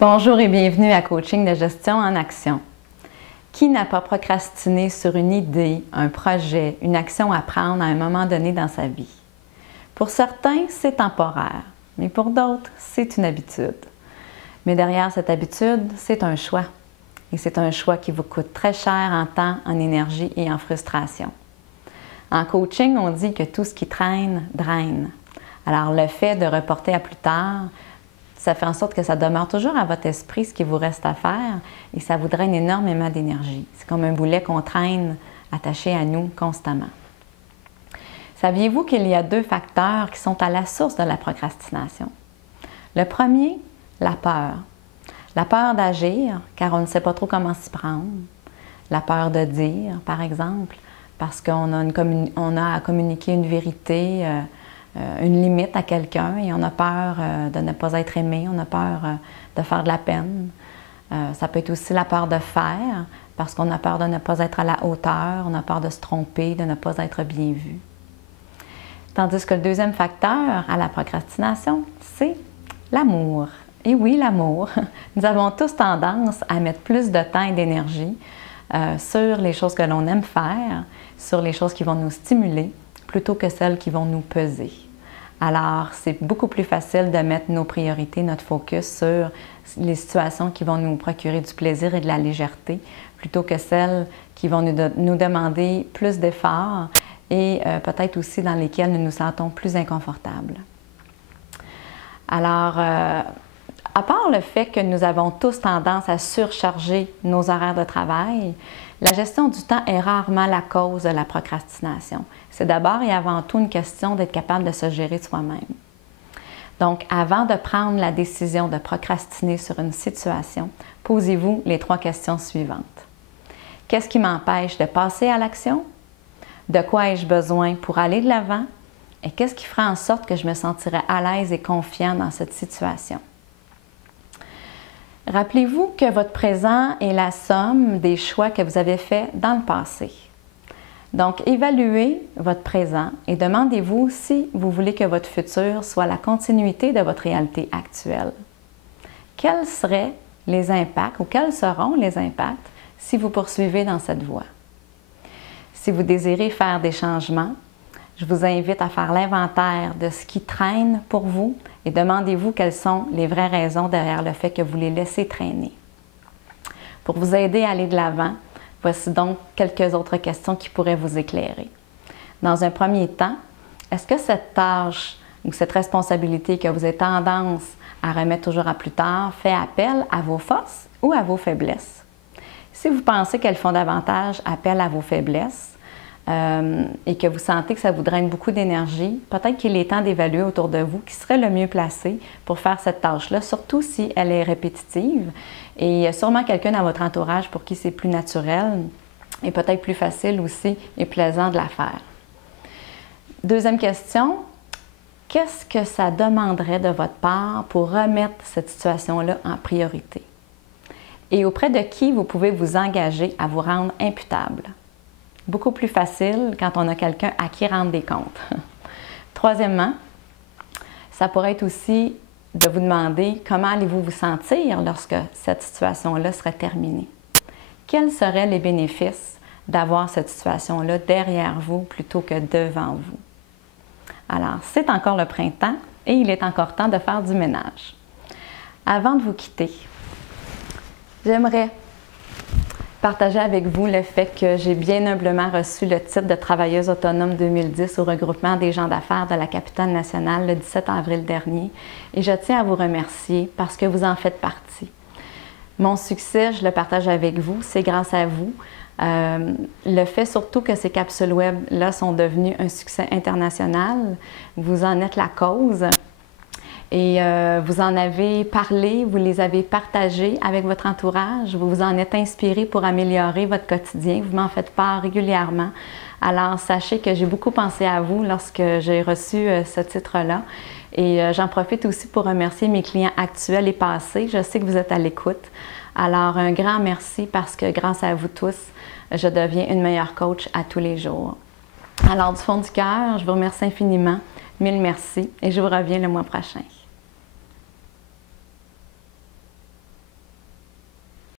Bonjour et bienvenue à Coaching de gestion en action. Qui n'a pas procrastiné sur une idée, un projet, une action à prendre à un moment donné dans sa vie? Pour certains, c'est temporaire, mais pour d'autres, c'est une habitude. Mais derrière cette habitude, c'est un choix. Et c'est un choix qui vous coûte très cher en temps, en énergie et en frustration. En coaching, on dit que tout ce qui traîne, draine. Alors le fait de reporter à plus tard, ça fait en sorte que ça demeure toujours à votre esprit ce qu'il vous reste à faire et ça vous draine énormément d'énergie. C'est comme un boulet qu'on traîne attaché à nous constamment. Saviez-vous qu'il y a 2 facteurs qui sont à la source de la procrastination? Le premier, la peur. La peur d'agir, car on ne sait pas trop comment s'y prendre. La peur de dire, par exemple, parce qu'on a à communiquer une vérité, une limite à quelqu'un et on a peur de ne pas être aimé, on a peur de faire de la peine. Ça peut être aussi la peur de faire, parce qu'on a peur de ne pas être à la hauteur, on a peur de se tromper, de ne pas être bien vu. Tandis que le deuxième facteur à la procrastination, c'est l'amour. Et oui, l'amour. Nous avons tous tendance à mettre plus de temps et d'énergie sur les choses que l'on aime faire, sur les choses qui vont nous stimuler, plutôt que celles qui vont nous peser. Alors, c'est beaucoup plus facile de mettre nos priorités, notre focus sur les situations qui vont nous procurer du plaisir et de la légèreté, plutôt que celles qui vont nous demander plus d'efforts et peut-être aussi dans lesquelles nous nous sentons plus inconfortables. Alors, à part le fait que nous avons tous tendance à surcharger nos horaires de travail, la gestion du temps est rarement la cause de la procrastination. C'est d'abord et avant tout une question d'être capable de se gérer soi-même. Donc, avant de prendre la décision de procrastiner sur une situation, posez-vous les 3 questions suivantes. Qu'est-ce qui m'empêche de passer à l'action? De quoi ai-je besoin pour aller de l'avant? Et qu'est-ce qui fera en sorte que je me sentirai à l'aise et confiant dans cette situation? Rappelez-vous que votre présent est la somme des choix que vous avez faits dans le passé. Donc, évaluez votre présent et demandez-vous si vous voulez que votre futur soit la continuité de votre réalité actuelle. Quels seraient les impacts ou quels seront les impacts si vous poursuivez dans cette voie? Si vous désirez faire des changements, je vous invite à faire l'inventaire de ce qui traîne pour vous et demandez-vous quelles sont les vraies raisons derrière le fait que vous les laissez traîner. Pour vous aider à aller de l'avant, voici donc quelques autres questions qui pourraient vous éclairer. Dans un premier temps, est-ce que cette tâche ou cette responsabilité que vous avez tendance à remettre toujours à plus tard fait appel à vos forces ou à vos faiblesses? Si vous pensez qu'elles font davantage appel à vos faiblesses, et que vous sentez que ça vous draine beaucoup d'énergie, peut-être qu'il est temps d'évaluer autour de vous qui serait le mieux placé pour faire cette tâche-là, surtout si elle est répétitive. Et il y a sûrement quelqu'un dans votre entourage pour qui c'est plus naturel et peut-être plus facile aussi et plaisant de la faire. Deuxième question, qu'est-ce que ça demanderait de votre part pour remettre cette situation-là en priorité? Et auprès de qui vous pouvez vous engager à vous rendre imputable? Beaucoup plus facile quand on a quelqu'un à qui rendre des comptes. Troisièmement, ça pourrait être aussi de vous demander comment allez-vous vous sentir lorsque cette situation-là serait terminée. Quels seraient les bénéfices d'avoir cette situation-là derrière vous plutôt que devant vous? Alors, c'est encore le printemps et il est encore temps de faire du ménage. Avant de vous quitter, j'aimerais partager avec vous le fait que j'ai bien humblement reçu le titre de Travailleuse autonome 2010 au regroupement des gens d'affaires de la capitale nationale le 17 avril dernier et je tiens à vous remercier parce que vous en faites partie. Mon succès, je le partage avec vous, c'est grâce à vous. Le fait surtout que ces capsules web-là sont devenues un succès international, vous en êtes la cause. Et vous en avez parlé, vous les avez partagés avec votre entourage, vous vous en êtes inspiré pour améliorer votre quotidien, vous m'en faites part régulièrement. Alors, sachez que j'ai beaucoup pensé à vous lorsque j'ai reçu ce titre-là. Et j'en profite aussi pour remercier mes clients actuels et passés. Je sais que vous êtes à l'écoute. Alors, un grand merci parce que grâce à vous tous, je deviens une meilleure coach à tous les jours. Alors, du fond du cœur, je vous remercie infiniment. Mille merci et je vous reviens le mois prochain.